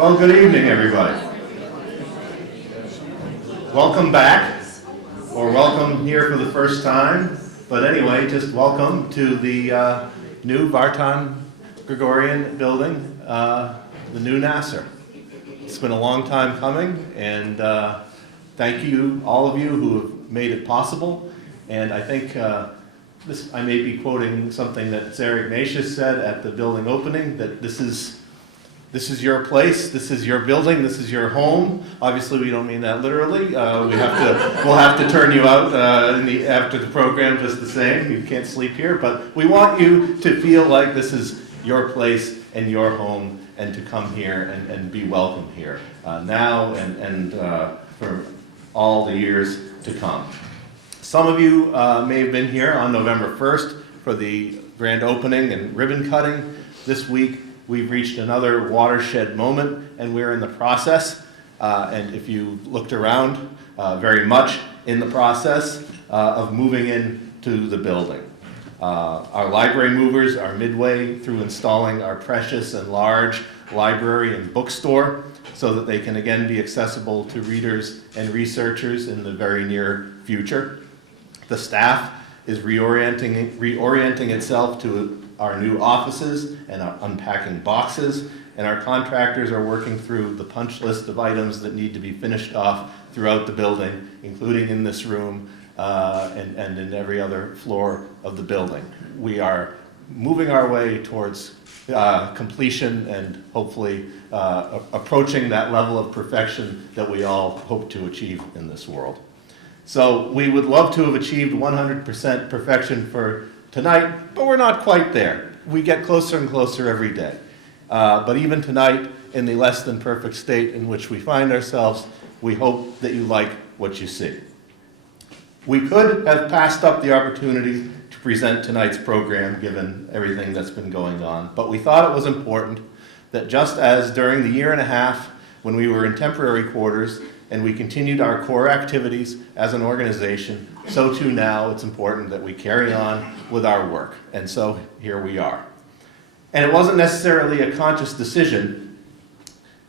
Well, good evening, everybody. Welcome back, or welcome here for the first time. But anyway, just welcome to the new Vartan Gregorian building, the new NAASR. It's been a long time coming, and thank you, all of you who have made it possible. And I think I may be quoting something that Sir Ignatius said at the building opening, that this is your place, this is your building, this is your home. Obviously, we don't mean that literally. We'll have to turn you out after the program just the same. You can't sleep here, but we want you to feel like this is your place and your home, and to come here and be welcome here now and for all the years to come. Some of you may have been here on November 1st for the grand opening and ribbon cutting. This week, we've reached another watershed moment, and we're in the process, and if you looked around, very much in the process of moving into the building. Our library movers are midway through installing our precious and large library and bookstore so that they can again be accessible to readers and researchers in the very near future. The staff is reorienting itself to our new offices and our unpacking boxes, and our contractors are working through the punch list of items that need to be finished off throughout the building, including in this room and in every other floor of the building. We are moving our way towards completion and hopefully approaching that level of perfection that we all hope to achieve in this world. So we would love to have achieved 100% perfection for tonight, but we're not quite there. We get closer and closer every day. But even tonight, in the less than perfect state in which we find ourselves, we hope that you like what you see. We could have passed up the opportunity to present tonight's program, given everything that's been going on, but we thought it was important that just as during the year and a half when we were in temporary quarters and we continued our core activities as an organization, so too now it's important that we carry on with our work. And so here we are. And it wasn't necessarily a conscious decision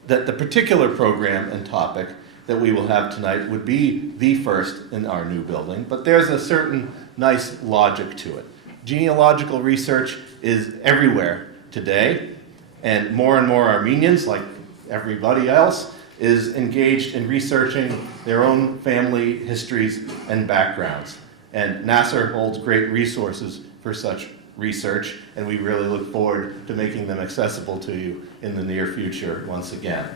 that the particular program and topic that we will have tonight would be the first in our new building, but there's a certain nice logic to it. Genealogical research is everywhere today, and more Armenians, like everybody else, is engaged in researching their own family histories and backgrounds. And NAASR holds great resources for such research, and we really look forward to making them accessible to you in the near future once again.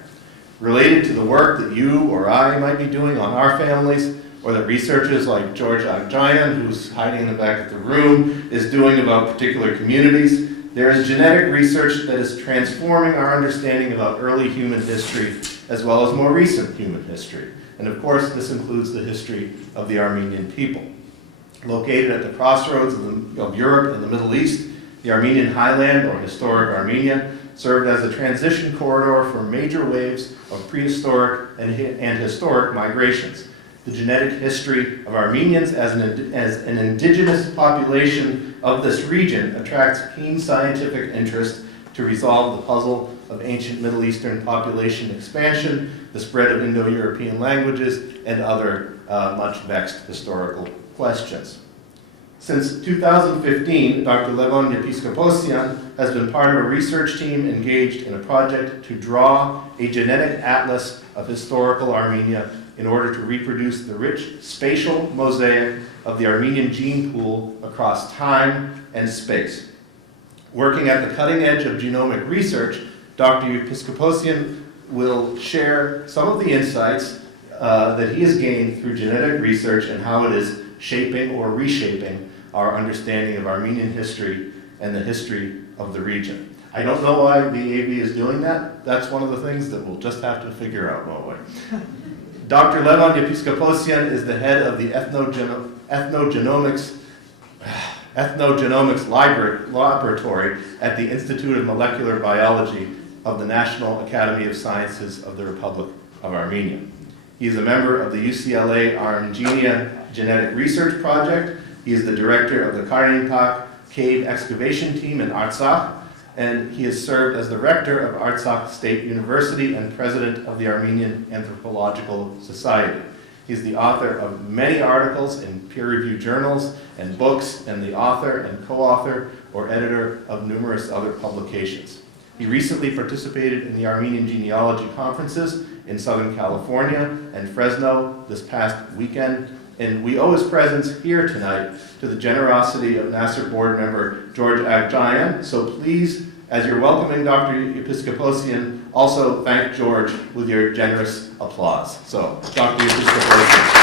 Related to the work that you or I might be doing on our families, or that researchers like George Agjayan, who's hiding in the back of the room, is doing about particular communities, there is genetic research that is transforming our understanding about early human history as well as more recent human history. And of course, this includes the history of the Armenian people. Located at the crossroads of Europe and the Middle East, the Armenian highland, or historic Armenia, served as a transition corridor for major waves of prehistoric and historic migrations. The genetic history of Armenians as an indigenous population of this region attracts keen scientific interest to resolve the puzzle of ancient Middle Eastern population expansion, the spread of Indo-European languages, and other much vexed historical questions. Since 2015, Dr. Levon Yepiskoposyan has been part of a research team engaged in a project to draw a genetic atlas of historical Armenia in order to reproduce the rich spatial mosaic of the Armenian gene pool across time and space. Working at the cutting edge of genomic research, Dr. Yepiskoposyan will share some of the insights that he has gained through genetic research and how it is shaping or reshaping our understanding of Armenian history and the history of the region. I don't know why the AV is doing that. That's one of the things that we'll just have to figure out, won't we? Dr. Levon Yepiskoposyan is the head of the ethnogenomics laboratory at the Institute of Molecular Biology of the National Academy of Sciences of the Republic of Armenia. He is a member of the UCLA Armenia Genetic Research Project. He is the director of the Karinpak Cave Excavation Team in Artsakh, and he has served as the rector of Artsakh State University and president of the Armenian Anthropological Society. He's the author of many articles in peer-reviewed journals and books, and the author and co-author or editor of numerous other publications. He recently participated in the Armenian genealogy conferences in Southern California and Fresno this past weekend, and we owe his presence here tonight to the generosity of NAASR board member George Agjayan. So please, as you're welcoming Dr. Yepiskoposyan, also thank George with your generous applause. So, Dr. Yepiskoposyan.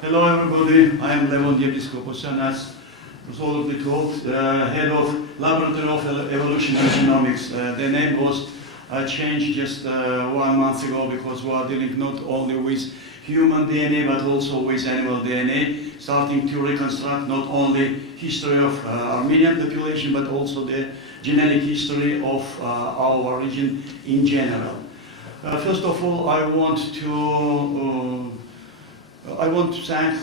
Hello everybody, I am Levon Yepiskoposyan, as was already told, head of Laboratory of Evolutionary Genomics. The name was changed just 1 month ago because we are dealing not only with human DNA but also with animal DNA, starting to reconstruct not only history of Armenian population but also the genetic history of our region in general. First of all, I want to thank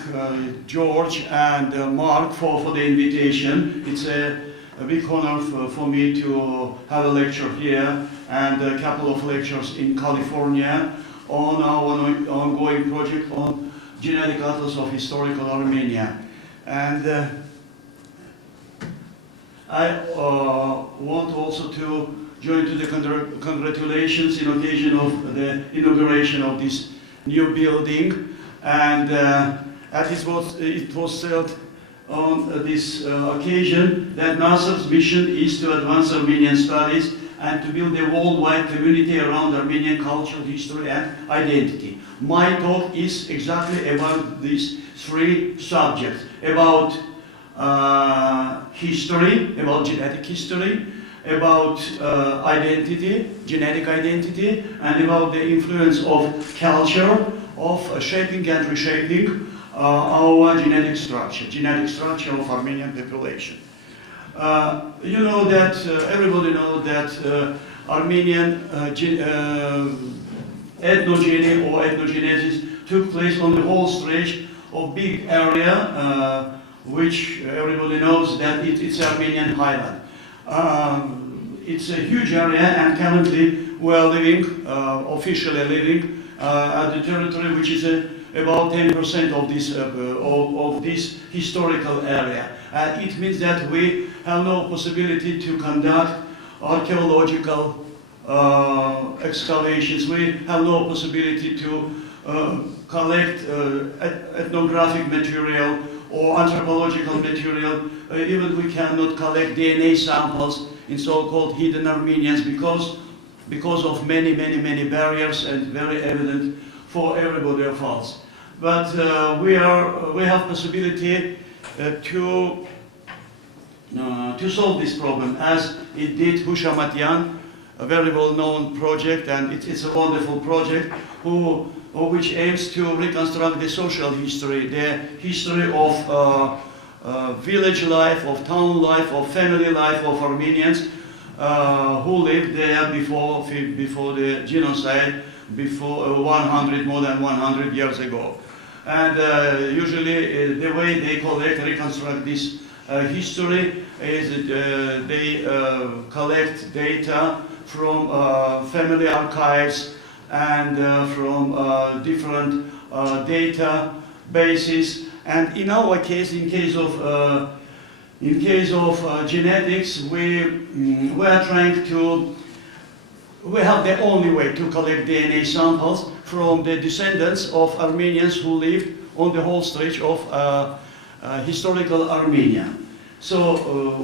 George and Mark for the invitation. It's a big honor for me to have a lecture here and a couple of lectures in California on our ongoing project on genetic atlas of historical Armenia. And I want also to join to the congratulations in occasion of the inauguration of this new building. And as it was said on this occasion, that NAASR's mission is to advance Armenian studies and to build a worldwide community around Armenian culture, history, and identity. My talk is exactly about these three subjects: about history, about genetic history, about identity, genetic identity, and about the influence of culture of shaping and reshaping our genetic structure of Armenian population. You know that, everybody knows that Armenian ethnogeny or ethnogenesis took place on the whole stretch of big area, which everybody knows that it's Armenian highland. It's a huge area, and currently we are living, officially living, at the territory which is about 10% of this historical area. It means that we have no possibility to conduct archaeological excavations. We have no possibility to collect ethnographic material or anthropological material. Even we cannot collect DNA samples in so-called hidden Armenians because of many barriers, and very evident for everybody of us. But we have possibility to solve this problem, as it did Hushamatyan, a very well-known project, and it's a wonderful project, which aims to reconstruct the social history, the history of village life, of town life, of family life of Armenians who lived there before the genocide, more than 100 years ago. And usually the way they reconstruct this history is they collect data from family archives and from different databases. And in our case, in case of genetics, we are trying to. We have the only way to collect DNA samples from the descendants of Armenians who lived on the whole stretch of historical Armenia. So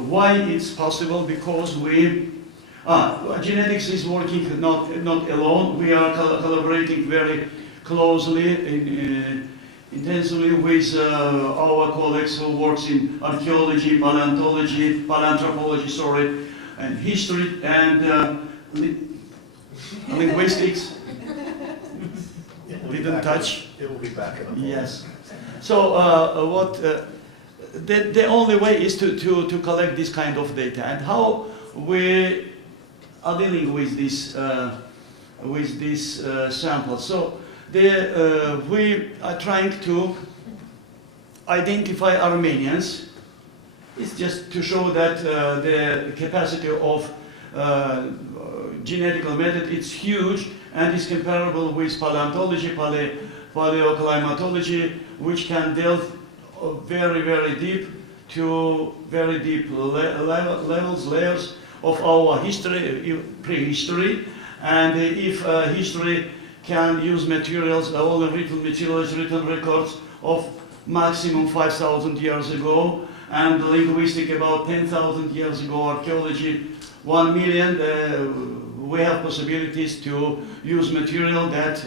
why it's possible? Because genetics is working not alone. We are collaborating very closely, intensively with our colleagues who works in archaeology, paleanthropology, and history and linguistics. Didn't touch. It will be back in a moment. Yes. So the only way is to collect this kind of data, and how we are dealing with this samples. So we are trying to identify Armenians. It's just to show that the capacity of genetical method is huge and is comparable with paleontology, paleoclimatology, which can delve very, very deep to very deep layers of our history, prehistory, and if history can use materials, all the written materials, written records of maximum 5,000 years ago, and linguistic about 10,000 years ago, archaeology 1 million, we have possibilities to use material that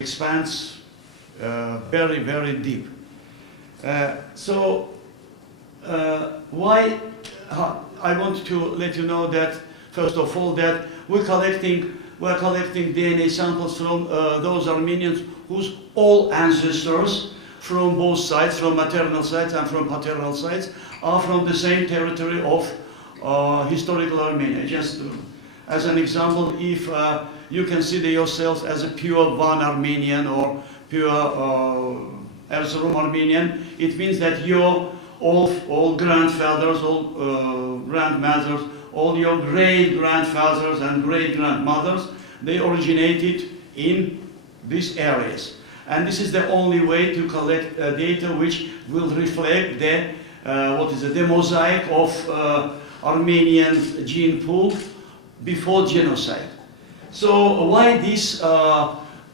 expands very, very deep. Why I want to let you know that, first of all, that we're collecting DNA samples from those Armenians whose all ancestors from both sides, from maternal sides and from paternal sides, are from the same territory of historical Armenia. Just as an example, if you consider yourselves as a pure Van Armenian or pure Erzurum Armenian, it means that your all grandfathers, all grandmothers, all your great-grandfathers and great-grandmothers, they originated in these areas. And this is the only way to collect data which will reflect the mosaic of Armenian gene pool before genocide. So why this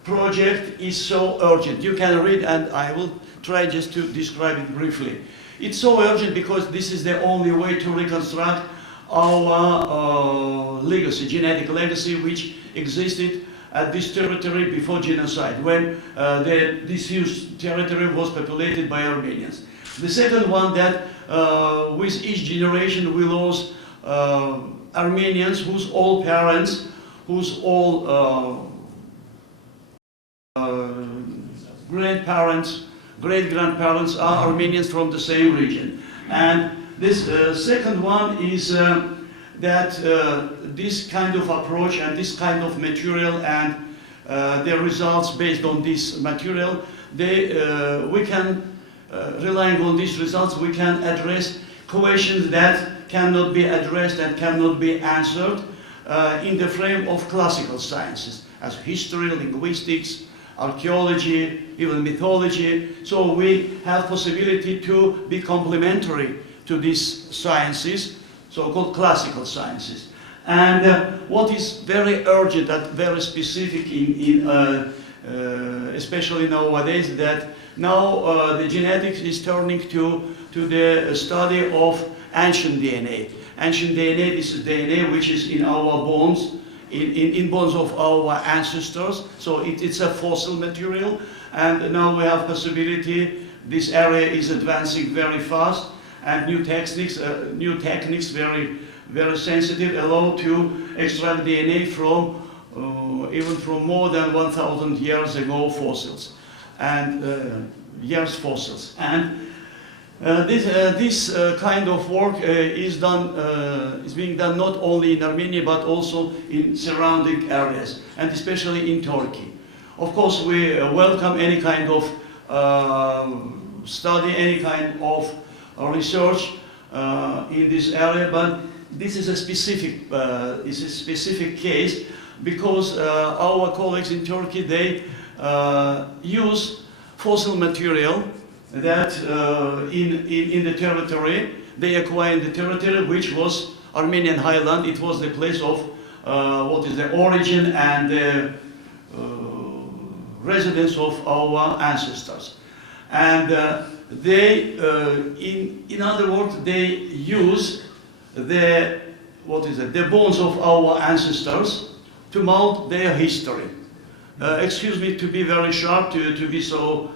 project is so urgent? You can read, and I will try just to describe it briefly. It's so urgent because this is the only way to reconstruct our legacy, genetic legacy, which existed at this territory before genocide, when this huge territory was populated by Armenians. The second one, that with each generation we lose Armenians whose all parents, whose all grandparents, great-grandparents are Armenians from the same region. And this second one is that this kind of approach and this kind of material and the results based on this material, we can, relying on these results, we can address questions that cannot be addressed and cannot be answered in the frame of classical sciences, as history, linguistics, archaeology, even mythology. So we have possibility to be complementary to these sciences, so-called classical sciences. And what is very urgent and very specific especially nowadays, that now the genetics is turning to the study of ancient DNA. Ancient DNA, this is DNA which is in our bones, in bones of our ancestors. So it's a fossil material, and now we have possibility. This area is advancing very fast, and new techniques very, very sensitive, allow to extract DNA from even from more than 1,000 years ago fossils, and fossils. And this kind of work is being done not only in Armenia but also in surrounding areas, and especially in Turkey. Of course, we welcome any kind of study, any kind of research in this area, but this is a specific case, because our colleagues in Turkey, they use fossil material that in the territory, they acquired the territory which was Armenian highland. It was the place of the origin and the residence of our ancestors. And they, in other words, they use the bones of our ancestors to mold their history. Excuse me to be very sharp, to be so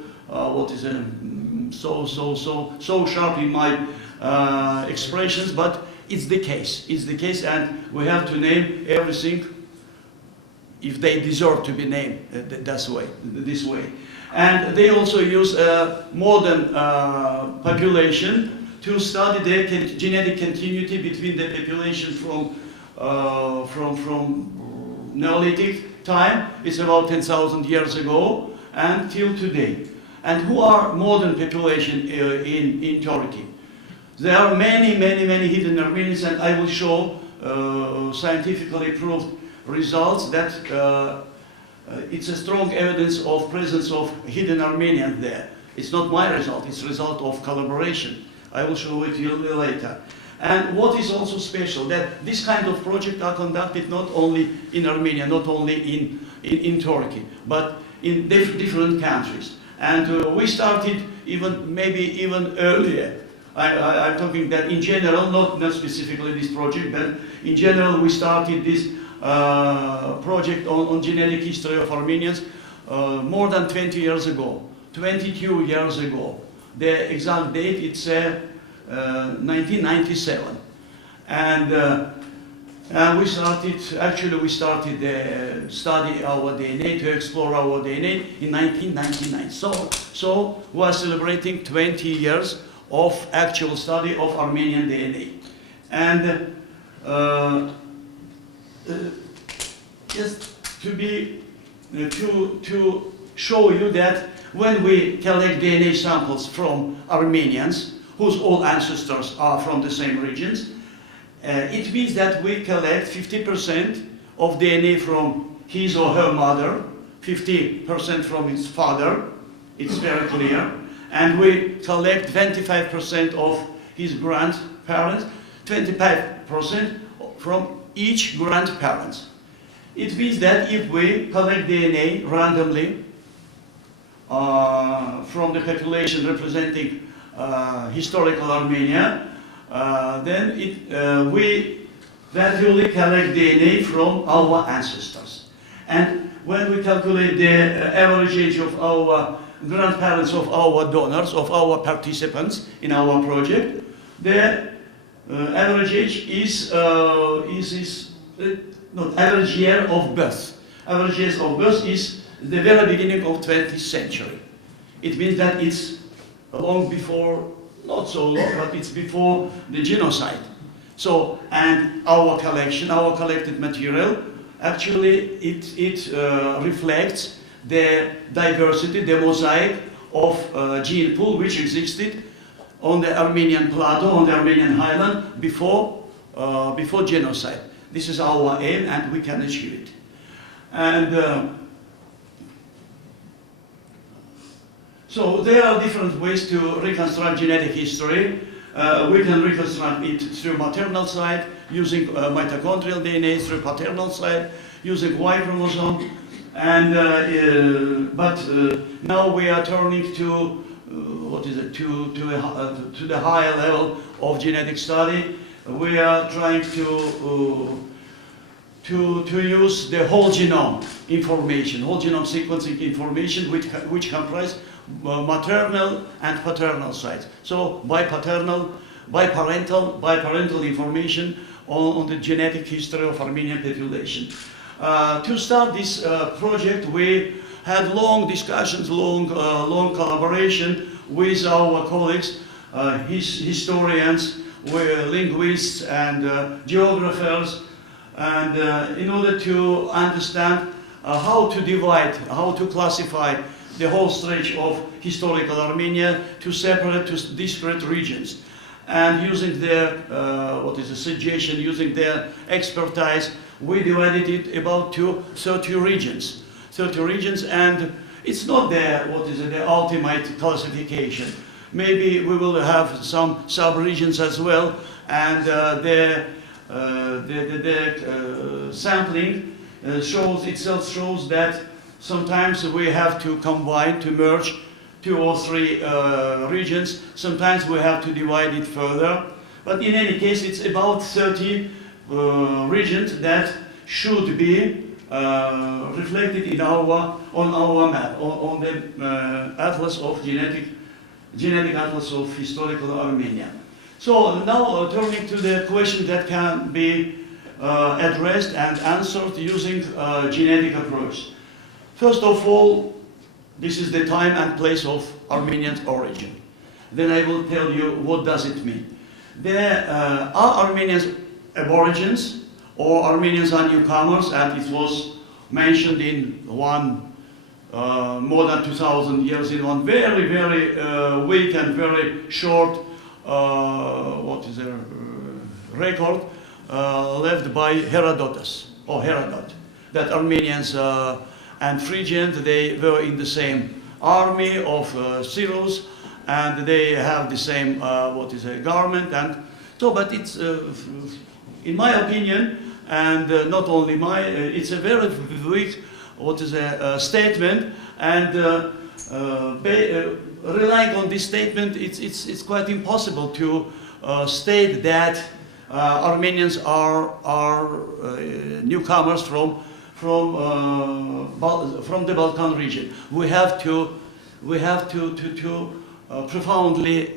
so sharp in my expressions, but it's the case. It's the case, and we have to name everything if they deserve to be named this way. And they also use modern population to study the genetic continuity between the population from Neolithic time, it's about 10,000 years ago, and till today. And who are modern population in Turkey? There are many hidden Armenians, and I will show scientifically proved results that it's a strong evidence of presence of hidden Armenians there. It's not my result, it's a result of collaboration. I will show it to you later. And what is also special, that this kind of projects are conducted not only in Armenia, not only in Turkey, but in different countries. And we started maybe even earlier. I'm talking that in general, not specifically this project, but in general we started this project on genetic history of Armenians more than 20 years ago, 22 years ago. The exact date, it's 1997. And we started the study our DNA, to explore our DNA in 1999. So we are celebrating 20 years of actual study of Armenian DNA. And just to show you that when we collect DNA samples from Armenians, whose all ancestors are from the same regions, it means that we collect 50% of DNA from his or her mother, 50% from his father, it's very clear, and we collect 25% of his grandparents, 25% from each grandparent. It means that if we collect DNA randomly from the population representing historical Armenia, then we gradually collect DNA from our ancestors. And when we calculate the average age of our grandparents, of our donors, of our participants in our project, the average age is average year of birth. Average years of birth is the very beginning of 20th century. It means that it's long before, not so long, but it's before the genocide. So, and our collection, our collected material, actually it reflects the diversity, the mosaic of gene pool which existed on the Armenian plateau, on the Armenian highland before genocide. This is our aim, and we can achieve it. And so there are different ways to reconstruct genetic history. We can reconstruct it through maternal side, using mitochondrial DNA, through paternal side, using Y chromosome. And now we are turning to to the higher level of genetic study. We are trying to use the whole genome information, whole genome sequencing information, which comprise maternal and paternal sites. So biparental information on the genetic history of Armenian population. To start this project, we had long discussions, long collaboration with our colleagues, historians, linguists and geographers, and in order to understand how to divide, how to classify the whole stretch of historical Armenia to separate, to disparate regions. And using their, suggestion, using their expertise, we divided it about to 30 regions. 30 regions, and it's not the ultimate classification. Maybe we will have some sub-regions as well, and the sampling shows that sometimes we have to combine, to merge 2 or 3 regions. Sometimes we have to divide it further. But in any case, it's about 30 regions that should be reflected on our map, on the atlas of genetic atlas of historical Armenia. So now turning to the question that can be addressed and answered using genetic approach. First of all, this is the time and place of Armenian origin. Then I will tell you what does it mean. There are Armenians aborigines, or Armenians are newcomers, and it was mentioned in one more than 2,000 years in one very, very weak and very short record left by Herodotus, or Herodot, that Armenians and Phrygians, they were in the same army of Cyrus, and they have the same garment, and so, but it's in my opinion, and not only it's a very weak statement, and relying on this statement, it's quite impossible to state that Armenians are newcomers from the Balkan region. We have to profoundly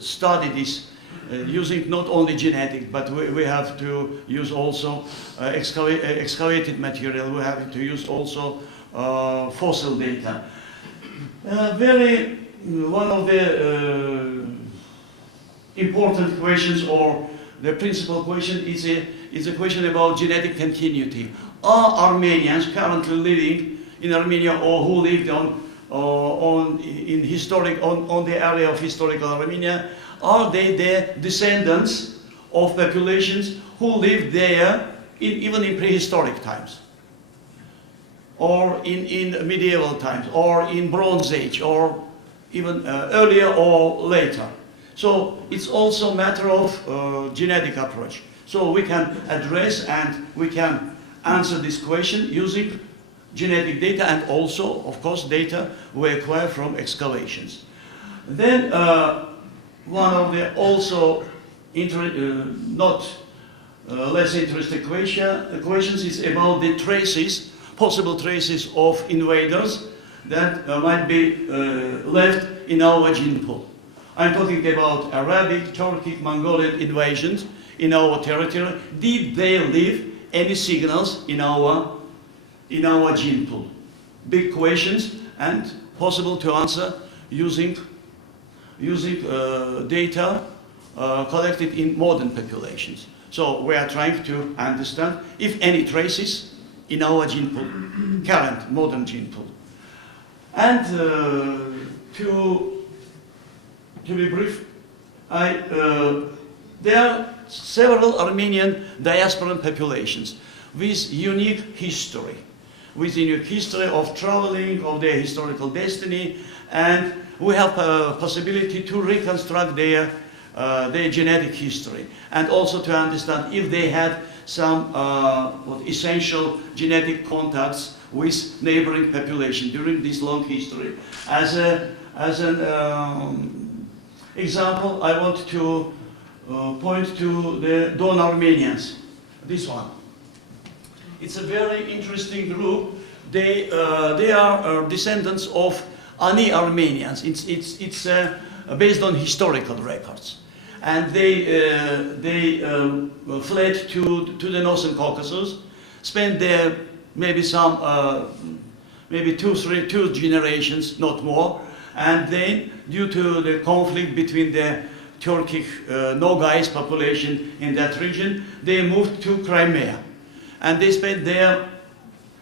study this, using not only genetic, but we have to use also excavated material. We have to use also fossil data. One of the important questions, or the principal question, is a question about genetic continuity. Are Armenians currently living in Armenia, or who lived on the area of historical Armenia, are they the descendants of populations who lived there even in prehistoric times, or in medieval times, or in Bronze Age, or even earlier or later? So it's also a matter of genetic approach. So we can address and we can answer this question using genetic data, and also, of course, data we acquire from excavations. Then one of the also not less interesting questions is about the traces, possible traces of invaders that might be left in our gene pool. I'm talking about Arabic, Turkic, Mongolian invasions in our territory. Did they leave any signals in our gene pool? Big questions, and possible to answer using data collected in modern populations. So we are trying to understand if any traces in our gene pool, current modern gene pool. And to be brief, there are several Armenian diasporan populations with unique history of traveling, of their historical destiny, and we have a possibility to reconstruct their genetic history, and also to understand if they had some essential genetic contacts with neighboring population during this long history. As an example, I want to point to the Don Armenians. This one. It's a very interesting group. They are descendants of Ani Armenians. It's based on historical records, and they fled to the Northern Caucasus, spent there maybe two generations, not more, and then due to the conflict between the Turkic Nogais population in that region, they moved to Crimea, and they spent there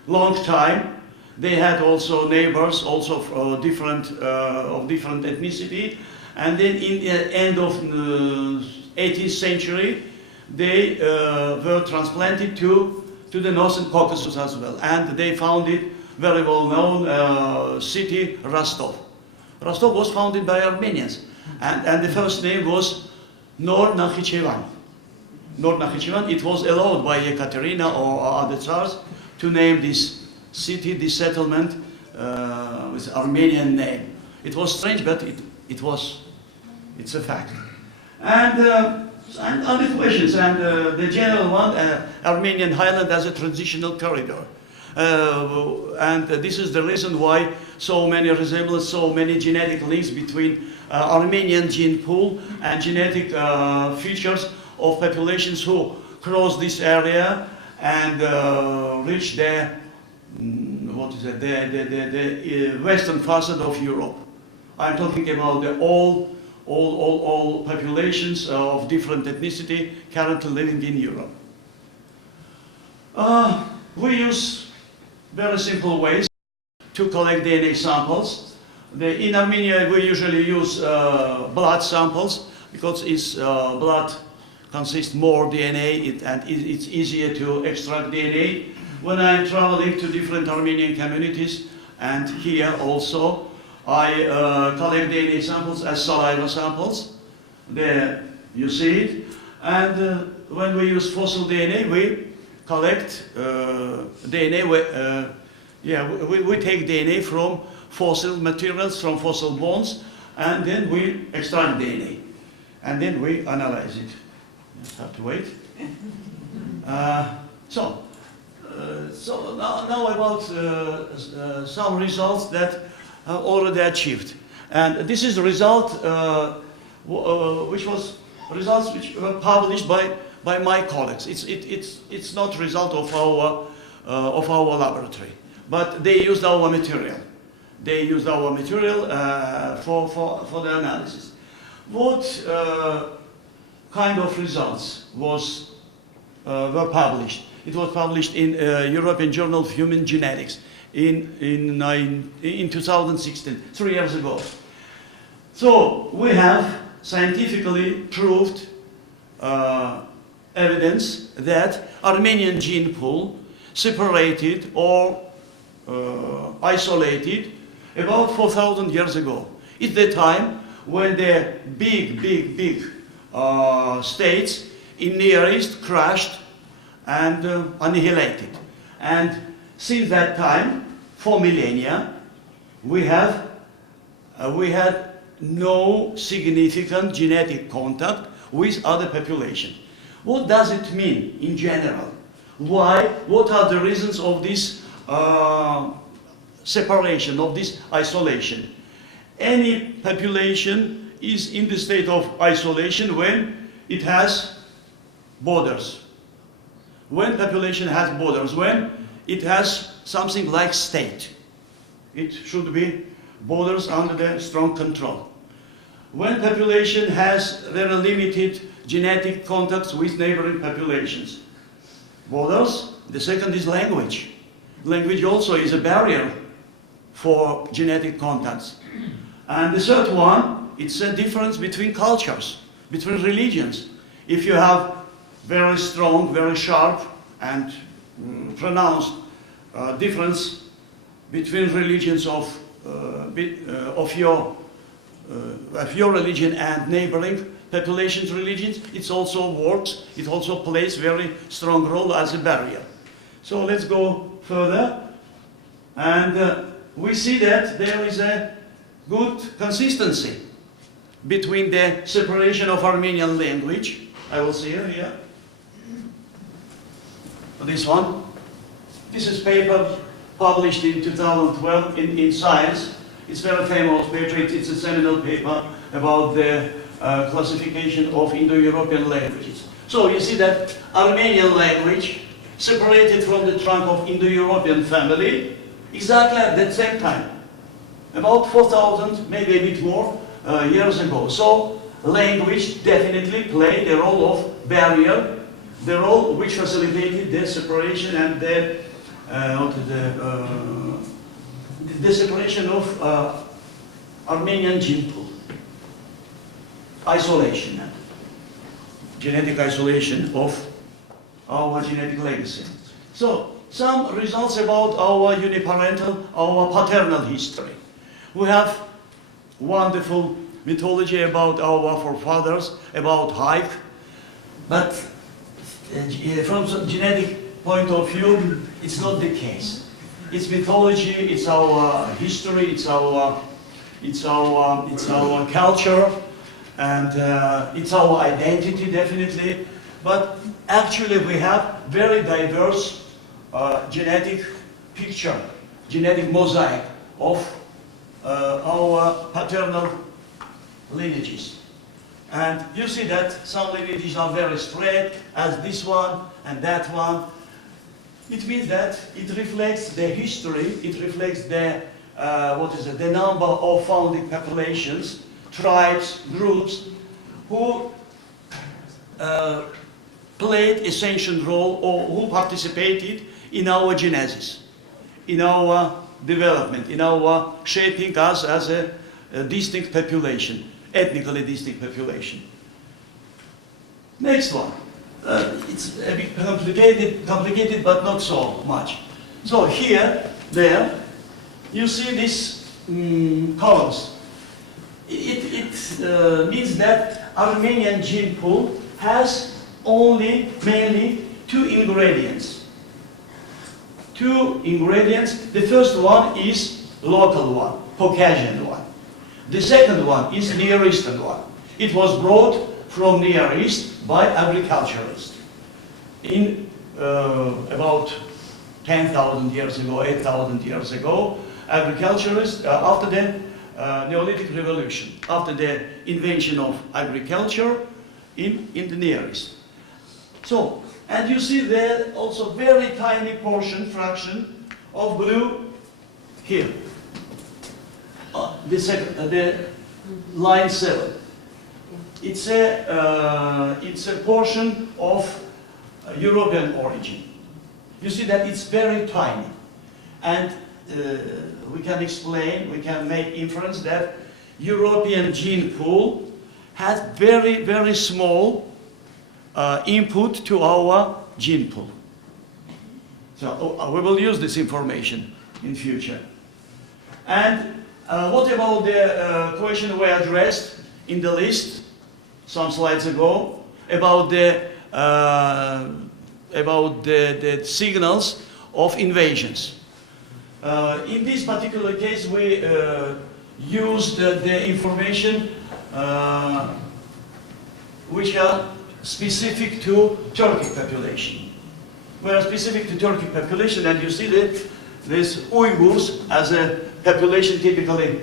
long time. They had also neighbors, also of different ethnicity, and then in the end of 18th century, they were transplanted to the Northern Caucasus as well, and they founded very well-known city, Rostov. Rostov was founded by Armenians, and the first name was Nor Nakhichevan. Nor Nakhichevan. It was allowed by Ekaterina or other Tsars to name this city, this settlement, with Armenian name. It was strange, but it's a fact. And other questions, and the general one, Armenian highland as a transitional corridor. And this is the reason why so many resemblance, so many genetic links between Armenian gene pool and genetic features of populations who cross this area and reach the western facet of Europe. I'm talking about the all populations of different ethnicity currently living in Europe. We use very simple ways to collect DNA samples. In Armenia, we usually use blood samples because blood consists more DNA and it's easier to extract DNA. When I'm traveling to different Armenian communities, and here also, I collect DNA samples as saliva samples. There you see it. And when we use fossil DNA, we collect DNA. We take DNA from fossil materials, from fossil bones, and then we extract DNA. And then we analyze it. Just have to wait. So now about some results that are already achieved. And this is the result which were published by my colleagues. It's not result of our laboratory, but they used our material. They used our material for the analysis. What kind of results were published? It was published in European Journal of Human Genetics in 2016, 3 years ago. So we have scientifically proved evidence that Armenian gene pool separated or isolated about 4,000 years ago. It's the time when the big states in Near East crashed and annihilated. And since that time, for millennia, we had no significant genetic contact with other population. What does it mean in general? Why? What are the reasons of this separation, of this isolation? Any population is in the state of isolation when it has borders. When population has borders, when it has something like state, it should be borders under the strong control. When population has very limited genetic contacts with neighboring populations. Borders. The second is language. Language also is a barrier for genetic contacts. And the third one, it's a difference between cultures, between religions. If you have very strong, very sharp and pronounced difference between religions of your religion and neighboring populations' religions, it also works, it also plays very strong role as a barrier. So let's go further. And we see that there is a good consistency between the separation of Armenian language. I will see it here. This one. This is paper published in 2012 in Science. It's a very famous paper. It's a seminal paper about the classification of Indo-European languages. So you see that Armenian language separated from the trunk of Indo-European family exactly at that same time, about 4,000, maybe a bit more years ago. So language definitely played a role of barrier, the role which facilitated the separation and the separation of Armenian gene pool. Isolation, genetic isolation of our genetic legacy. So, some results about our uniparental, our paternal history. We have wonderful mythology about our forefathers, about hike, but from some genetic point of view, it's not the case. It's mythology, it's our history, it's our culture, and it's our identity, definitely. But actually, we have very diverse genetic picture, genetic mosaic of our paternal lineages. And you see that some lineages are very straight, as this one and that one. It means that it reflects the history, it reflects the the number of founding populations, tribes, groups, who played essential role or who participated in our genesis. in our development, in our shaping us as a distinct population, ethnically distinct population. Next one. It's a bit complicated, but not so much. So here, there, you see these columns. It means that Armenian gene pool has mainly two ingredients. Two ingredients. The first one is local one, Caucasian one. The second one is Near Eastern one. It was brought from Near East by agriculturists in about 10,000 years ago, 8,000 years ago. Agriculturists, after the Neolithic Revolution, after the invention of agriculture in the Near East. So, and you see there also very tiny fraction of blue here. The line 7. It's a portion of European origin. You see that it's very tiny, and we can explain, we can make inference that European gene pool has very, very small input to our gene pool. So we will use this information in future. And what about the question we addressed in the list some slides ago about the signals of invasions? In this particular case, we used the information which are specific to Turkic population. We are specific to Turkic population, and you see that this Uyghurs as a population typically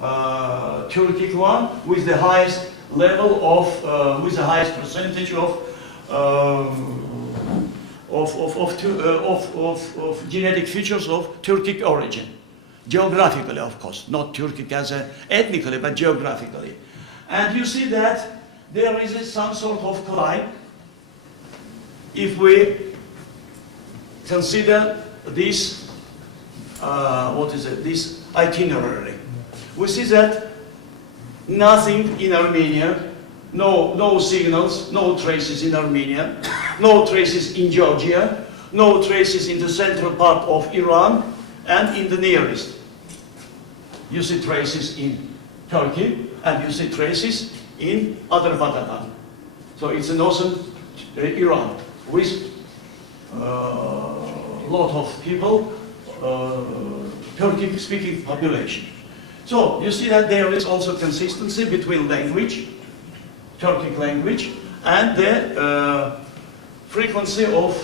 Turkic one with the highest level of, with the highest percentage of genetic features of Turkic origin. Geographically, of course, not Turkic as a ethnically, but geographically. And you see that there is some sort of climb if we consider this, this itinerary. We see that nothing in Armenia, no signals, no traces in Armenia, no traces in Georgia, no traces in the central part of Iran and in the Near East. You see traces in Turkey and you see traces in Azerbaijan. So it's a northern Iran with a lot of people, Turkic-speaking population. So you see that there is also consistency between language, Turkic language, and the frequency of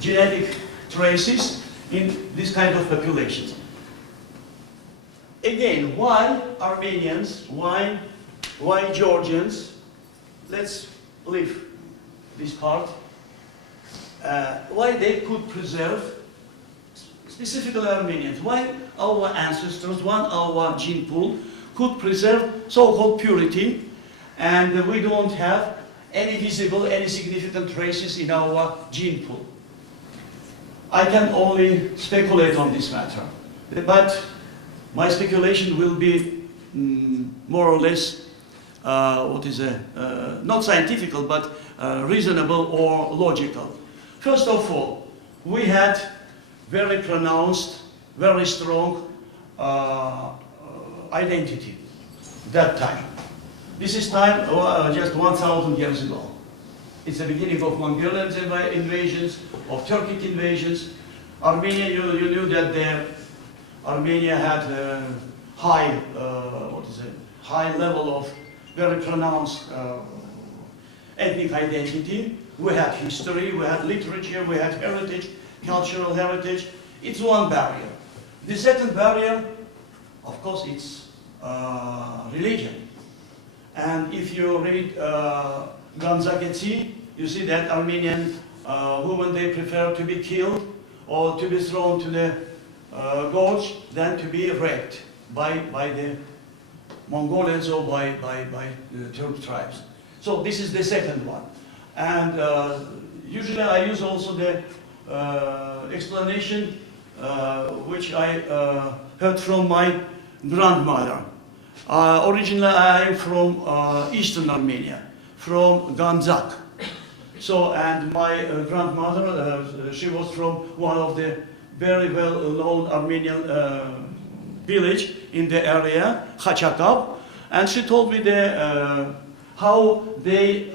genetic traces in this kind of populations. Again, why Armenians, why Georgians? Let's leave this part. Why they could preserve, specifically Armenians, why our ancestors, our gene pool, could preserve so-called purity, and we don't have any visible, any significant traces in our gene pool. I can only speculate on this matter, but my speculation will be more or less, not scientific, but reasonable or logical. First of all, we had very pronounced, very strong identity that time. This is time just 1,000 years ago. It's the beginning of Mongolian invasions, of Turkic invasions. Armenia, you knew that Armenia had a high, high level of very pronounced ethnic identity. We had history, we had literature, we had heritage, cultural heritage. It's one barrier. The second barrier, of course, it's religion. And if you read Ganzageti, you see that Armenian women, they prefer to be killed or to be thrown to the gorge than to be raped by the Mongolians or by the Turk tribes. So this is the second one. And usually I use also the explanation which I heard from my grandmother. Originally, I am from Eastern Armenia, from Gandzak. So, and my grandmother, she was from one of the very well-known Armenian village in the area, Khachakov, and she told me how the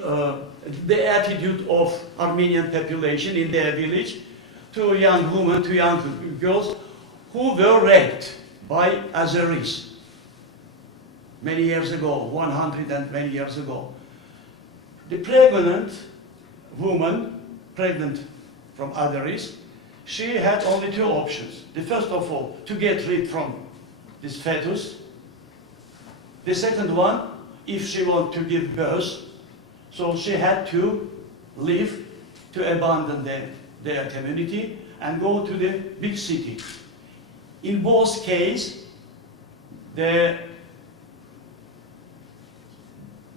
attitude of Armenian population in their village to young women, to young girls who were raped by Azeris many years ago, 100 and many years ago. The pregnant woman, pregnant from Azeris, she had only two options. The first of all, to get rid from this fetus. The second one, if she wanted to give birth, so she had to leave, to abandon their community and go to the big city. In both cases, the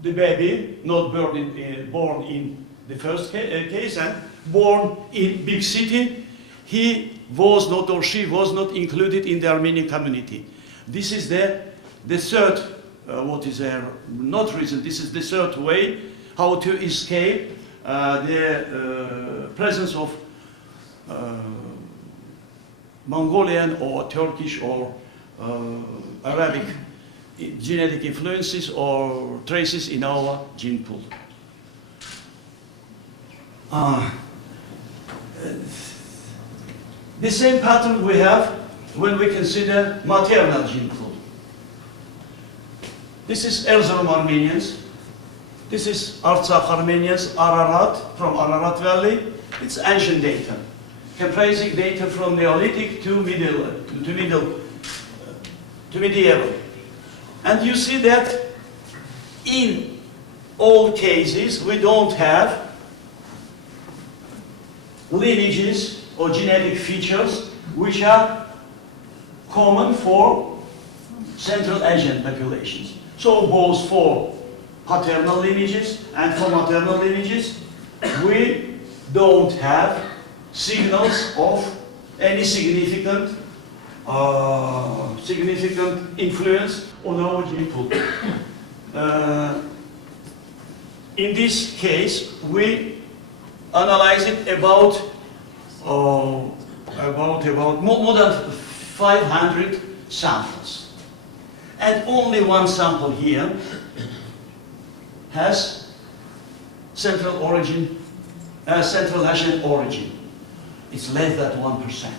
baby not born in the first case and born in big city, he was not or she was not included in the Armenian community. This is the third, what is there, not reason, this is the third way how to escape the presence of Mongolian or Turkish or Arabic genetic influences or traces in our gene pool. The same pattern we have when we consider maternal gene pool. This is Erzurum Armenians. This is Artsakh Armenians, Ararat, from Ararat Valley. It's ancient data, comprising data from Neolithic to medieval. And you see that in all cases we don't have lineages or genetic features which are common for Central Asian populations. So both for paternal lineages and for maternal lineages, we don't have signals of any significant influence on our gene pool. In this case, we analyze it about more than 500 samples, and only one sample here has Central Asian origin. It's less than 1%.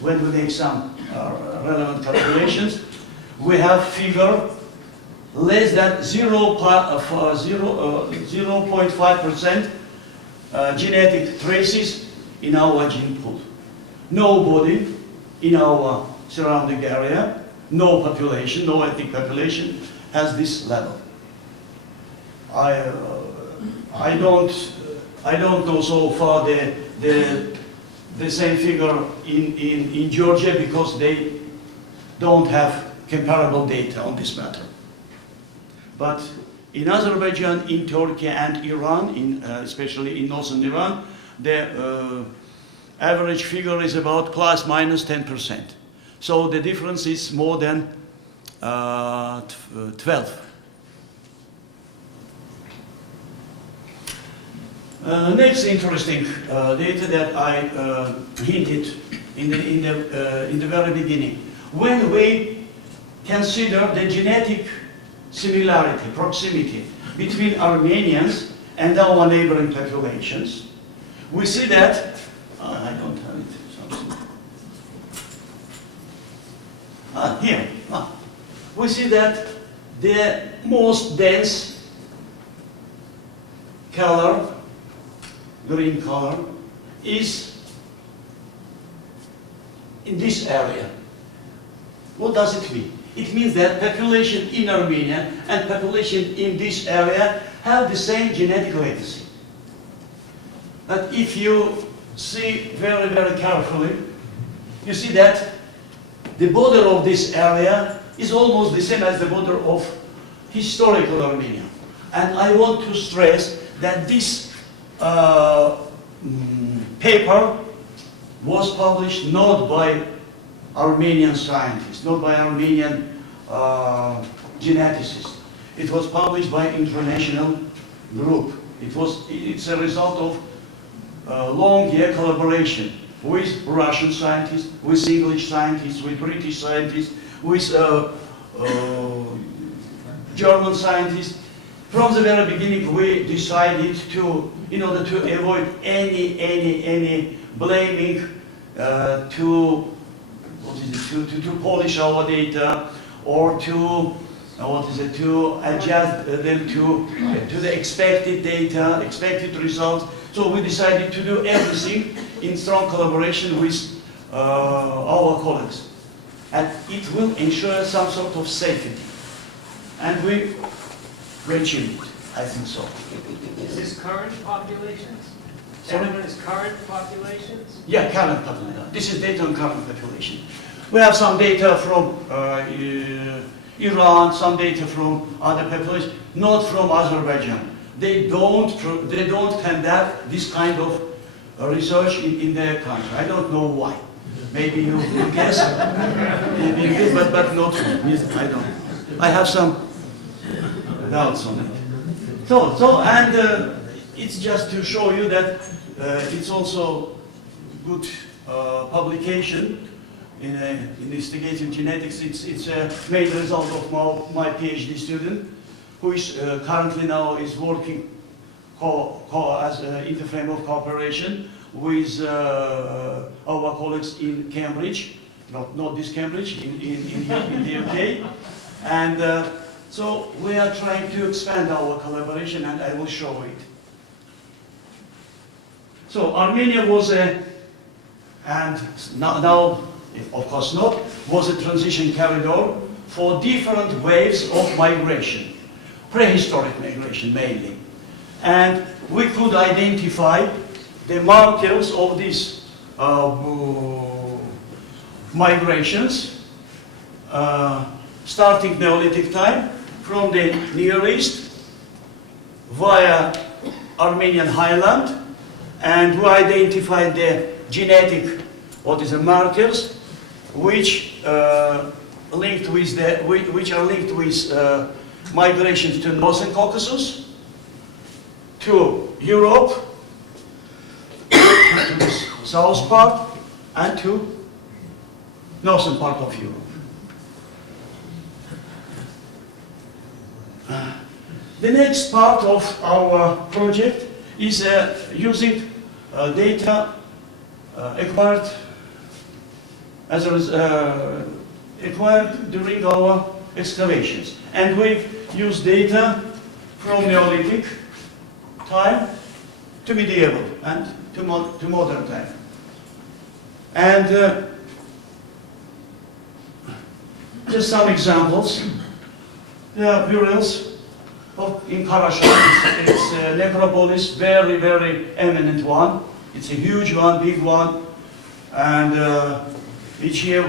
When we make some relevant calculations, we have figure less than 0.5% genetic traces in our gene pool. Nobody in our surrounding area, no population, no ethnic population has this level. I don't know so far the same figure in Georgia because they don't have comparable data on this matter. But in Azerbaijan, in Turkey and Iran, especially in northern Iran, the average figure is about plus minus 10%. So the difference is more than 12. Next interesting data that I hinted in the very beginning. When we consider the genetic similarity, proximity between Armenians and our neighboring populations, we see that, I don't have it, here, we see that the most dense color, green color, is in this area. What does it mean? It means that population in Armenia and population in this area have the same genetic legacy. But if you see very, very carefully, you see that the border of this area is almost the same as the border of historical Armenia. And I want to stress that this paper was published not by Armenian scientists, not by Armenian geneticists. It was published by international group. It's a result of long year collaboration with Russian scientists, with English scientists, with British scientists, with German scientists. From the very beginning, we decided to, in order to avoid any blaming, to polish our data or to adjust them to the expected data, expected results. So we decided to do everything in strong collaboration with our colleagues, and it will ensure some sort of safety. And we achieved it, I think so. Is this current populations? Sorry? Everyone is current populations? Yeah, current population. This is data on current population. We have some data from Iran, some data from other populations, not from Azerbaijan. They don't conduct this kind of research in their country. I don't know why. Maybe you guess, maybe you guess, but not. I don't. I have some doubts on it. And it's just to show you that it's also good publication in investigative genetics. It's a main result of my PhD student, who is currently now is working as in the frame of cooperation with our colleagues in Cambridge, not this Cambridge, in the UK, and so we are trying to expand our collaboration, and I will show it. So Armenia was and now, of course not, was a transition corridor for different waves of migration, prehistoric migration mainly. And we could identify the markers of these migrations, starting Neolithic time, from the Near East via Armenian highland, and we identified the genetic, markers, which linked with which are linked with migrations to Northern Caucasus, to Europe, to the south part, and to northern part of Europe. The next part of our project is using data acquired during our excavations, and we use data from Neolithic time to medieval and to modern time. And just some examples. There are burials in Karashan. It's a necropolis, very, very eminent one. It's a huge one, big one, and each year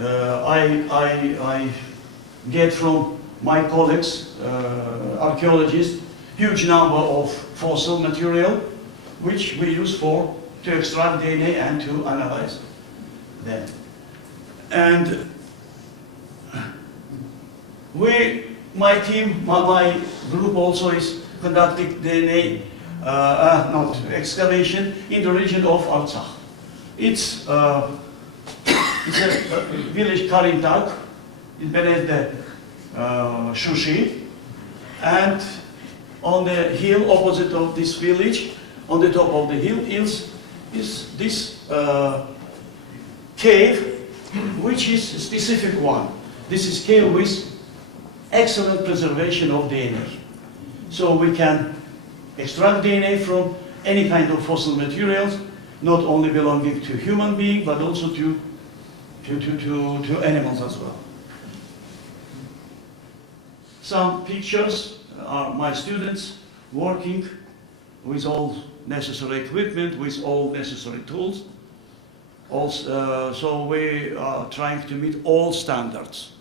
I get from my colleagues, archaeologists, huge number of fossil material, which we use to extract DNA and to analyze them. And my team, my group also is conducting DNA excavation in the region of Artsakh. It's a village Karintag, beneath the Shushi, and on the hill opposite of this village, on the top of the hill, is this cave, which is a specific one. This is cave with excellent preservation of DNA. So we can extract DNA from any kind of fossil materials, not only belonging to human beings, but also to animals as well. Some pictures are my students working with all necessary equipment, with all necessary tools. Also, so we are trying to meet all standards.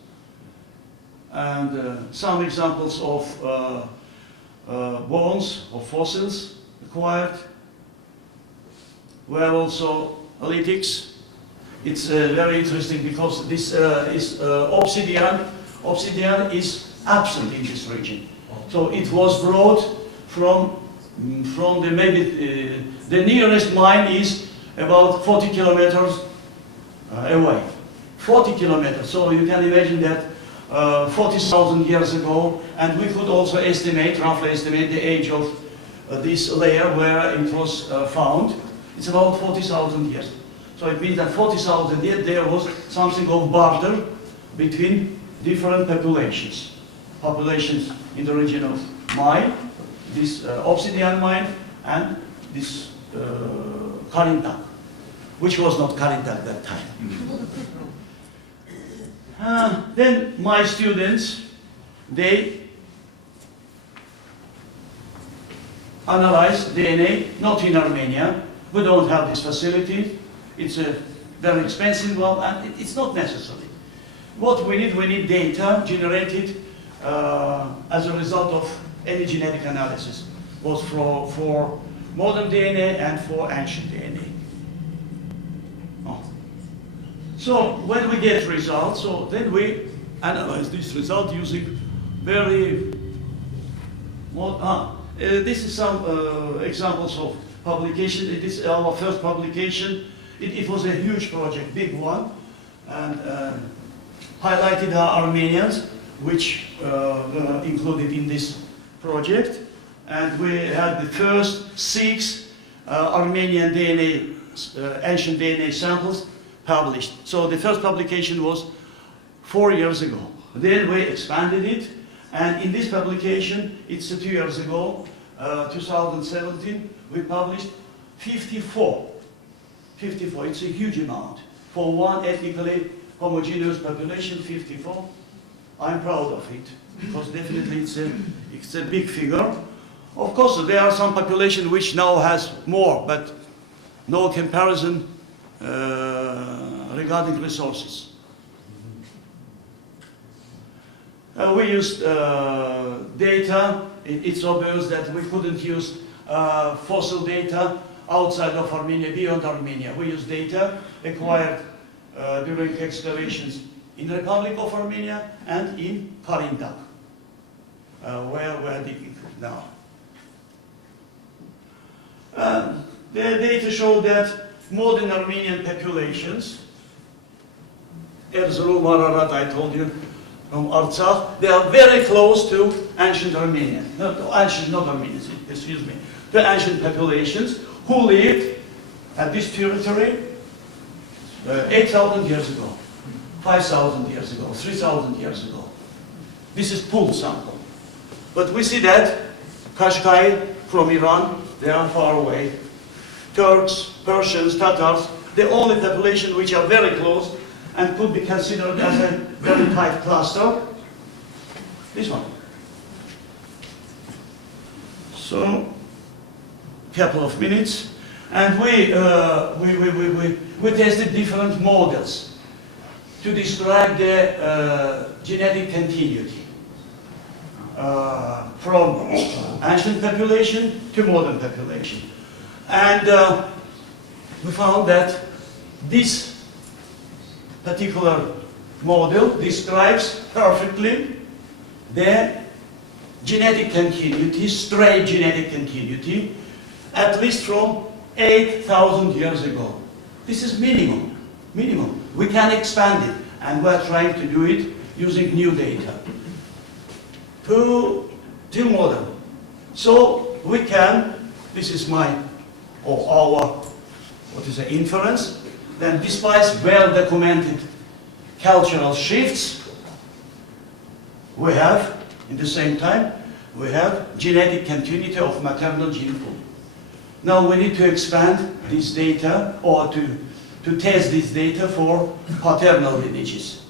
And some examples of bones, of fossils acquired. We have also lithics. It's very interesting because this is obsidian. Obsidian is absent in this region. So it was brought from the maybe the nearest mine is about 40 kilometers away. 40 kilometers. So you can imagine that 40,000 years ago, and we could also estimate, roughly estimate the age of this layer where it was found. It's about 40,000 years. So it means that 40,000 years there was something of barter between different populations. Populations in the region of mine, this obsidian mine, and this Karintak, which was not Karintak at that time. Then my students, they analyze DNA, not in Armenia. We don't have this facility. It's a very expensive one, and it's not necessary. What we need data generated as a result of any genetic analysis, both for modern DNA and for ancient DNA. So when we get results, so then we analyze this result using very, this is some examples of publication. It is our first publication. It was a huge project, big one, and highlighted our Armenians, which were included in this project. And we had the first 6 Armenian DNA, ancient DNA samples published. So the first publication was 4 years ago. Then we expanded it, and in this publication, it's 2 years ago, 2017, we published 54. 54, it's a huge amount. For one ethnically homogeneous population, 54. I'm proud of it, because definitely it's a big figure. Of course, there are some population which now has more, but no comparison regarding resources. We used data. It's obvious that we couldn't use fossil data outside of Armenia, beyond Armenia. We used data acquired during excavations in the Republic of Armenia and in Karintak, where we're digging now. The data show that modern Armenian populations, Erzurum, Ararat, I told you, from Artsakh, they are very close to ancient Armenian, not Armenians, excuse me, the ancient populations who lived at this territory 8,000 years ago, 5,000 years ago, 3,000 years ago. This is pool sample. But we see that Qashqai from Iran, they are far away. Turks, Persians, Tatars, the only population which are very close and could be considered as a very tight cluster. This one. So, couple of minutes, and we tested different models to describe the genetic continuity from ancient population to modern population. And we found that this particular model describes perfectly the genetic continuity, straight genetic continuity, at least from 8,000 years ago. This is minimum. We can expand it, and we're trying to do it using new data to modern. So we can, this is my, or our, inference, then despite well-documented cultural shifts, we have, in the same time, we have genetic continuity of maternal gene pool. Now we need to expand this data, or to test this data for paternal lineages.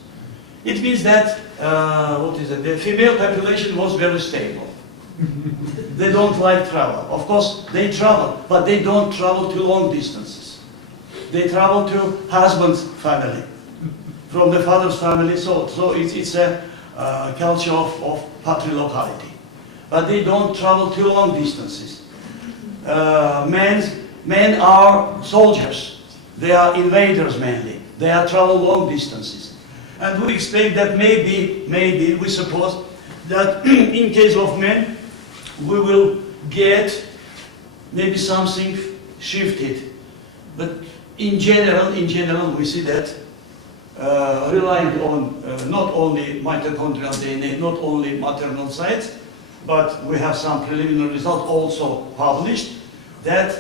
It means that, the female population was very stable. They don't like travel. Of course, they travel, but they don't travel to long distances. They travel to husband's family, from the father's family, so it's a culture of patrilocality. But they don't travel to long distances. Men men are soldiers. They are invaders mainly. They are travel long distances. And we expect that maybe we suppose that in case of men, we will get maybe something shifted. But in general, we see that relying on not only mitochondrial DNA, not only maternal sites, but we have some preliminary results also published that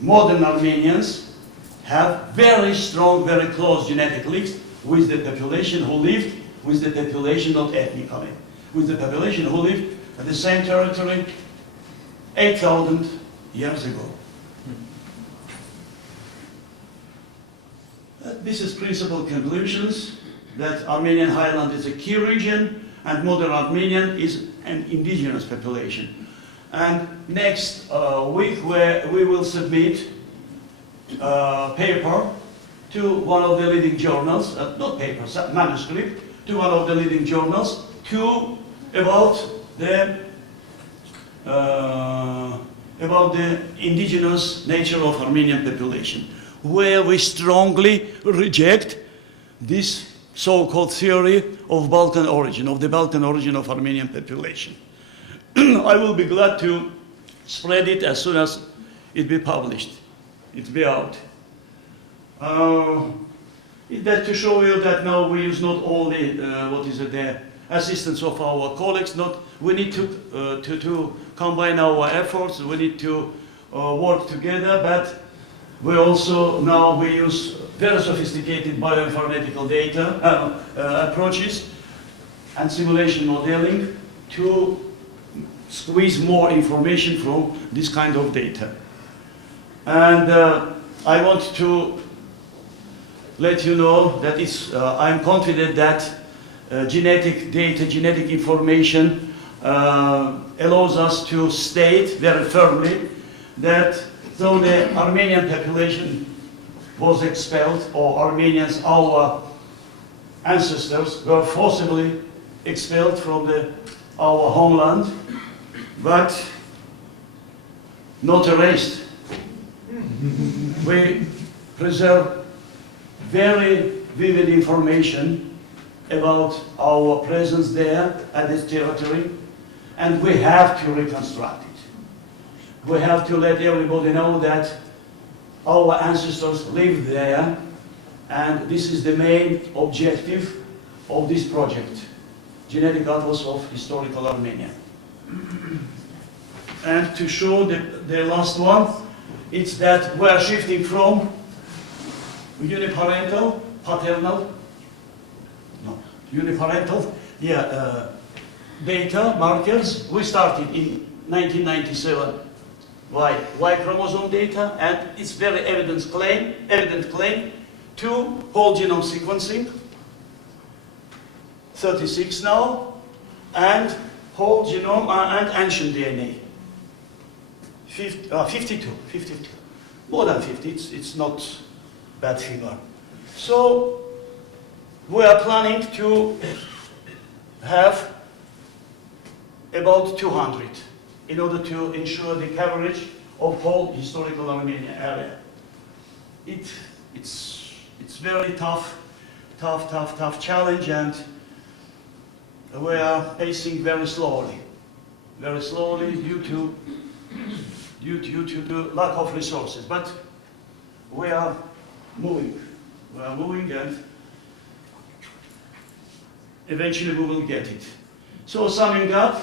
modern Armenians have very strong, very close genetic links with the population who lived, with the population not ethnically, with the population who lived at the same territory 8,000 years ago. This is principal conclusions that Armenian highland is a key region and modern Armenian is an indigenous population. And next week we will submit a paper to one of the leading journals, not paper, manuscript, to one of the leading journals about the indigenous nature of Armenian population, where we strongly reject this so-called theory of Balkan origin, of the Balkan origin of Armenian population. I will be glad to spread it as soon as it be published, it be out. That to show you that now we use not only the assistance of our colleagues, we need to combine our efforts, we need to work together, but we also now we use very sophisticated bioinformatical data approaches and simulation modeling to squeeze more information from this kind of data. And I want to let you know that I'm confident that genetic data, genetic information allows us to state very firmly that though the Armenian population was expelled, or Armenians, our ancestors, were forcibly expelled from our homeland, but not erased. We preserve very vivid information about our presence there at this territory, and we have to reconstruct it. We have to let everybody know that our ancestors lived there, and this is the main objective of this project, Genetic Atlas of Historical Armenia. And to show the last one, it's that we are shifting from uniparental data markers. We started in 1997 by Y chromosome data, and it's very evident claim to whole genome sequencing, 36 now, and whole genome and ancient DNA, 52, more than 50, it's not bad figure. So we are planning to have about 200 in order to ensure the coverage of whole historical Armenia area. It's very tough challenge, and we are pacing very slowly due to the lack of resources. But we are moving, and eventually we will get it. So summing up,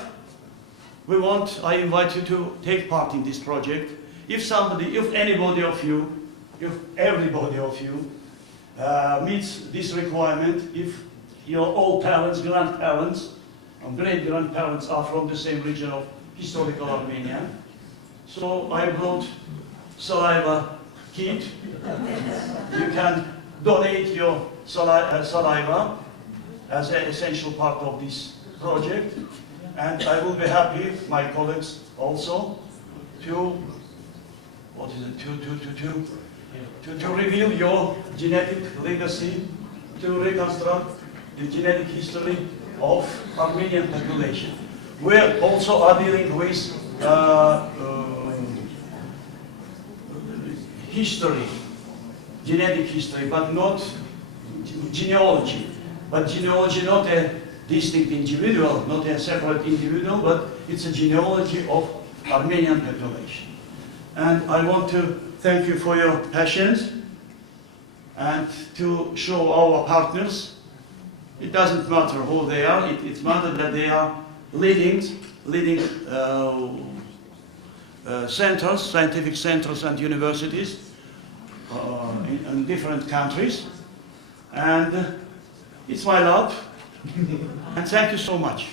I invite you to take part in this project. If everybody of you meets this requirement, if your all parents, grandparents, and great-grandparents are from the same region of historical Armenia, so I brought saliva kit. You can donate your saliva as an essential part of this project. And I will be happy, my colleagues also, to reveal your genetic legacy, to reconstruct the genetic history of Armenian population. We also are dealing with history, genetic history, but not genealogy. But genealogy not a distinct individual, not a separate individual, but it's a genealogy of Armenian population. And I want to thank you for your patience and to show our partners. It doesn't matter who they are, it matters that they are leading centers, scientific centers and universities in different countries. And it's my love. And thank you so much.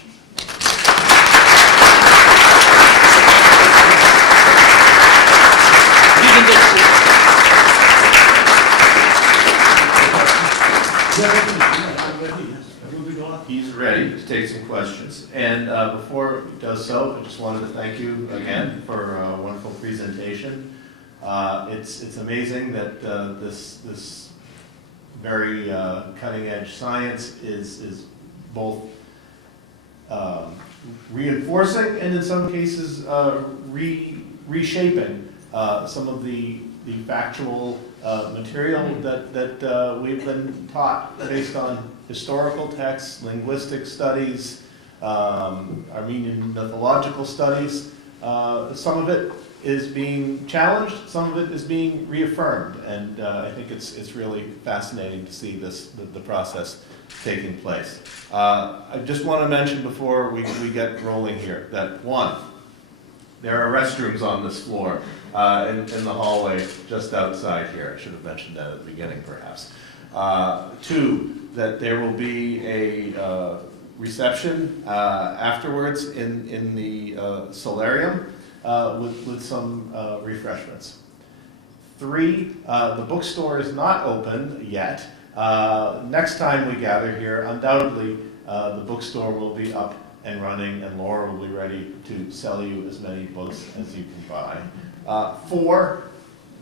He's ready to take some questions. And before he does so, I just wanted to thank you again for a wonderful presentation. It's amazing that this very cutting-edge science is both reinforcing and in some cases reshaping some of the factual material that we've been taught based on historical texts, linguistic studies, Armenian mythological studies. Some of it is being challenged, some of it is being reaffirmed, and I think it's really fascinating to see the process taking place. I just want to mention before we get rolling here that one, there are restrooms on this floor in the hallway just outside here. I should have mentioned that at the beginning, perhaps. Two, that there will be a reception afterwards in the solarium with some refreshments. Three, the bookstore is not open yet. Next time we gather here, undoubtedly the bookstore will be up and running, and Laura will be ready to sell you as many books as you can buy. Four,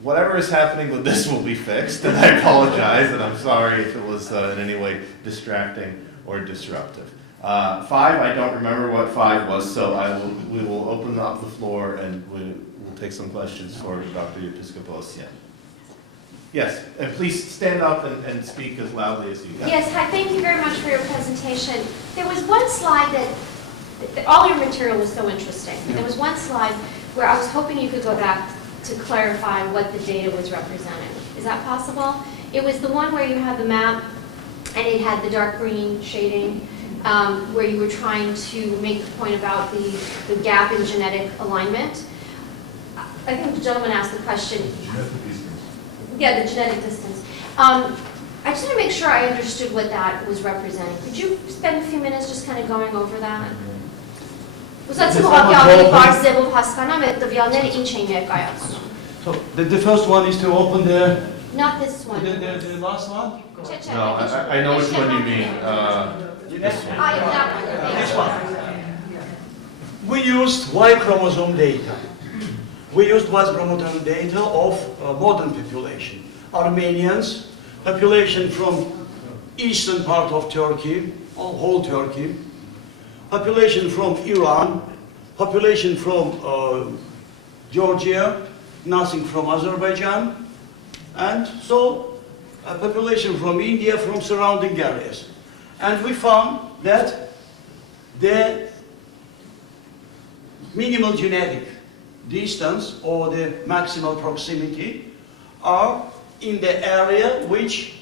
whatever is happening with this will be fixed, and I apologize, and I'm sorry if it was in any way distracting or disruptive. Five, I don't remember what five was, so we will open up the floor and we'll take some questions for Dr. Yepiskoposyan. Yes, and please stand up and speak as loudly as you can. Yes, hi, thank you very much for your presentation. There was one slide that all your material was so interesting. There was one slide where I was hoping you could go back to clarify what the data was representing. Is that possible? It was the one where you had the map and it had the dark green shading, where you were trying to make the point about the gap in genetic alignment. I think the gentleman asked the question. Yeah, the genetic distance. I just want to make sure I understood what that was representing. Could you spend a few minutes just kind of going over that? So the first one is to open the... Not this one. The last one? No, I know which one you mean. This one. This one. We used Y chromosome data. We used Y chromosome data of modern population. Armenians, population from eastern part of Turkey, whole Turkey, population from Iran, population from Georgia, nothing from Azerbaijan, and so a population from India, from surrounding areas. And we found that the minimal genetic distance or the maximal proximity are in the area which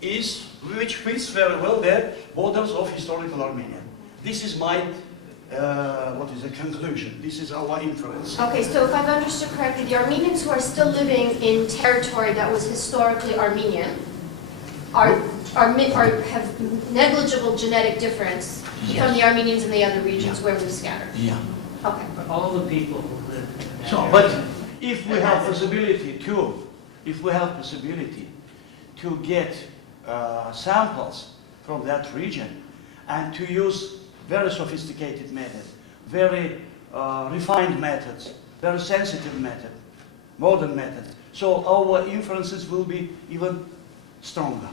fits very well the borders of historical Armenia. This is my conclusion. This is our inference. Okay, so if I've understood correctly, the Armenians who are still living in territory that was historically Armenian have negligible genetic difference from the Armenians in the other regions where we've scattered. Yeah. Okay. For all the people who live in that So, area. but if we have possibility to get samples from that region and to use very sophisticated methods, very refined methods, very sensitive method, modern methods, so our inferences will be even stronger.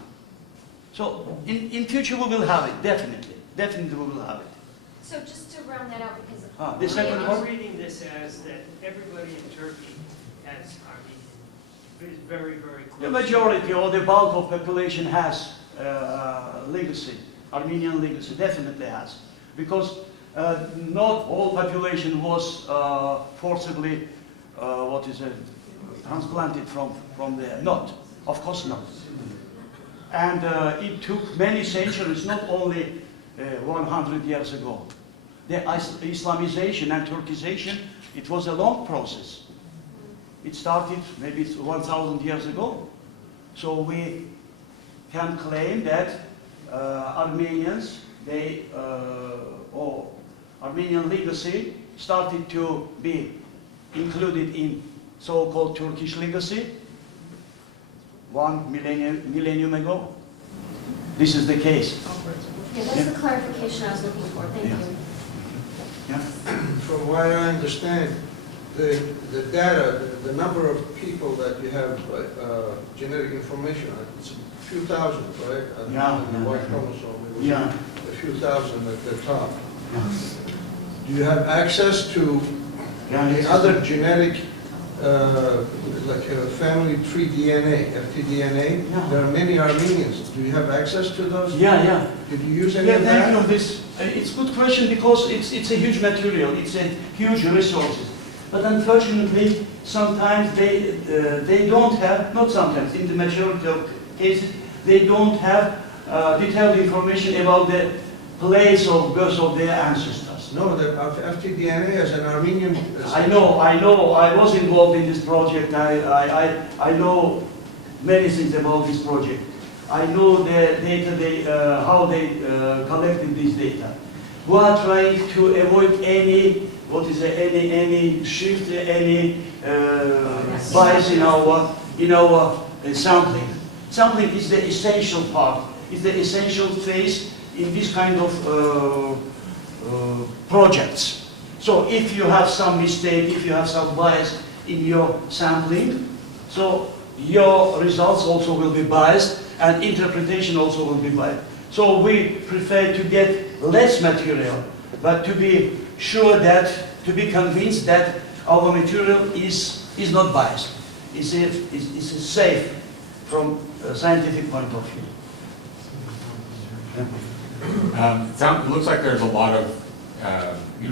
So in future we will have it, definitely we will have it. So just to round that out, because The second I'm one? reading this as that everybody in Turkey has Armenian very, very close. The majority or the bulk of population has legacy, Armenian legacy, definitely has. Because not all population was forcibly, transplanted from there. Not, of course not. And it took many centuries, not only 100 years ago. The Islamization and Turkization, it was a long process. It started maybe 1,000 years ago. So we can claim that Armenians, or Armenian legacy started to be included in so-called Turkish legacy 1 millennium ago. This is the case. Yeah, that's the clarification I was looking for. Thank Yeah. you. Yeah. From what I understand, the data, the number of people that you have genetic information, it's a few thousand, right? Yeah. The Y chromosome, it was Yeah. a few thousand at the top. Do you have access to the other genetic, like family tree DNA, FTDNA? Yeah. There are many Armenians. Do you have access to those? Yeah. Did you use any Yeah, of thank you. that? It's a good question because it's a huge material. It's a huge resources. But unfortunately, sometimes they don't have, not sometimes, in the majority of cases, they don't have detailed information about the place of birth of their ancestors. No, the FTDNA as an Armenian. I know. I was involved in this project. I know many things about this project. I know the data, how they collected this data. We are trying to avoid any shift, any bias in our sampling. Sampling is the essential part. It's the essential phase in this kind of projects. So if you have some mistake, if you have some bias in your sampling, so your results also will be biased and interpretation also will be biased. So we prefer to get less material, but to be sure that, to be convinced that our material is not biased. It's safe from a scientific point of view. It looks like there's a lot of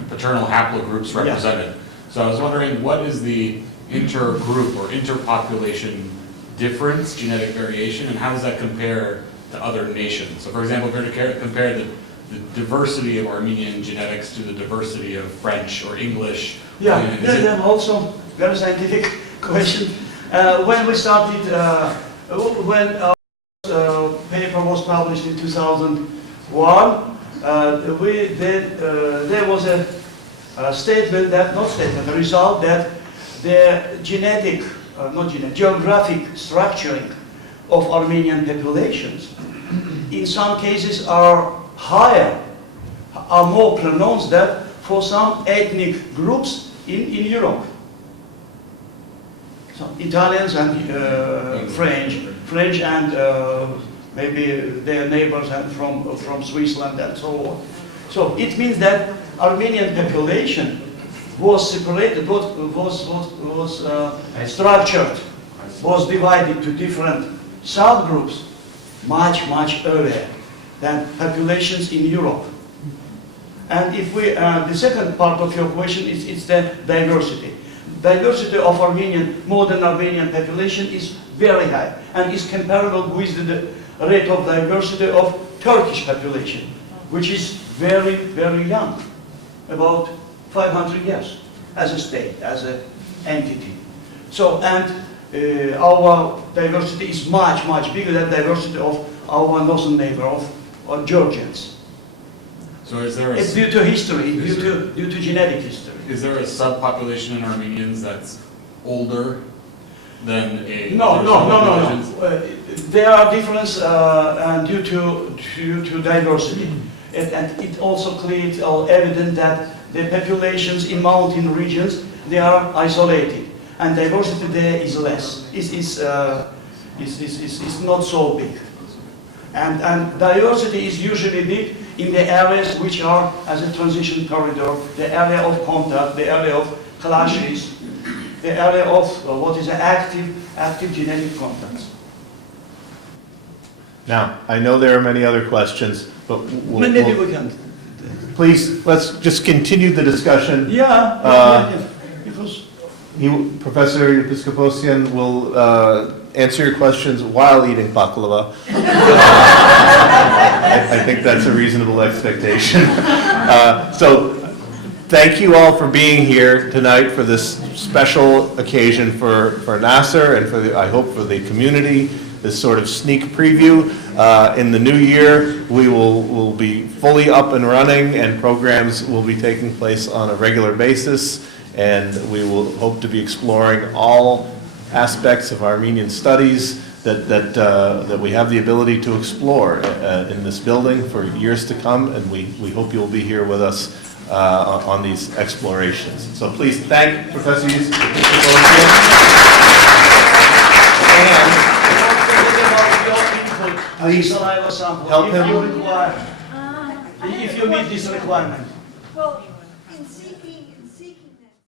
paternal haplogroups represented. So I was wondering, what is the intergroup or interpopulation difference, genetic variation, and how does that compare to other nations? So for example, if we were to compare the diversity of Armenian genetics to the diversity of French or English. Yeah, also very scientific question. When we started, when our paper was published in 2001, there was a statement that, a result that the geographic structuring of Armenian populations in some cases are higher, are more pronounced than for some ethnic groups in Europe. So Italians and French and maybe their neighbors and from Switzerland and so on. So it means that Armenian population was separated, was structured, was divided to different subgroups much earlier than populations in Europe. And if we, the second part of your question is the diversity. Diversity of modern Armenian population is very high and is comparable with the rate of diversity of Turkish population, which is very young, about 500 years as a state, as an entity. So, and our diversity is much bigger than diversity of our northern neighbor, of Georgians. So is there It's due to history, due to genetic history. Is there a subpopulation in Armenians that's older than a... No. There are differences due to diversity. And it also clearly evident that the populations in mountain regions, they are isolated. And diversity there is less. It's not so big. And diversity is usually big in the areas which are as a transition corridor, the area of contact, the area of clashes. the area of what is active genetic contacts. Now, I know there are many other questions, but Maybe we can. please, let's just continue the discussion. Yeah, because Professor Yepiskoposyan will answer your questions while eating baklava. I think that's a reasonable expectation. So thank you all for being here tonight for this special occasion for NAASR and for I hope for the community, this sort of sneak preview. In the new year, we will be fully up and running and programs will be taking place on a regular basis. And we will hope to be exploring all aspects of Armenian studies that we have the ability to explore in this building for years to come, and we hope you'll be here with us on these explorations. So please thank Professor Yepiskoposyan. Please help him. If you meet this requirement. Well, in